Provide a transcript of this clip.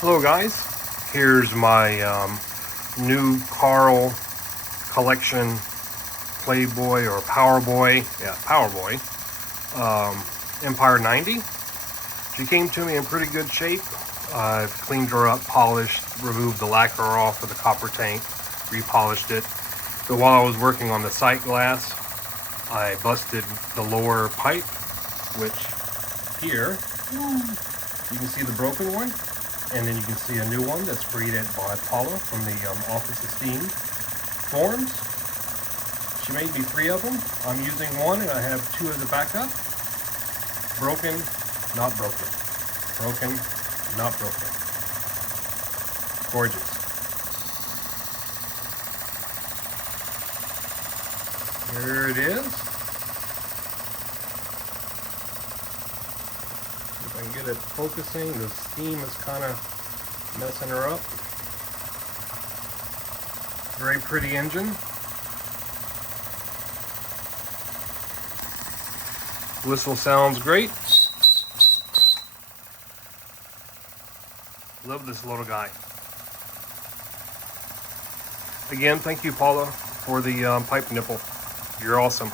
Hello guys, here's my new Carl collection Playboy or Powerboy, Powerboy, Empire 90. She came to me in pretty good shape. I've cleaned her up, polished, removed the lacquer off of the copper tank, repolished it. But while I was working on the sight glass, I busted the lower pipe, which here, you can see the broken one. And then you can see a new one that's created by Paula from the Office Esteem forums. She made me 3 of them. I'm using one and I have 2 as a backup. Broken, not broken. Broken, not broken. Gorgeous. There it is. If I can get it focusing, the steam is kind of messing her up. Very pretty engine. Whistle sounds great. Love this little guy. Again, thank you, Paula, for the pipe nipple. You're awesome.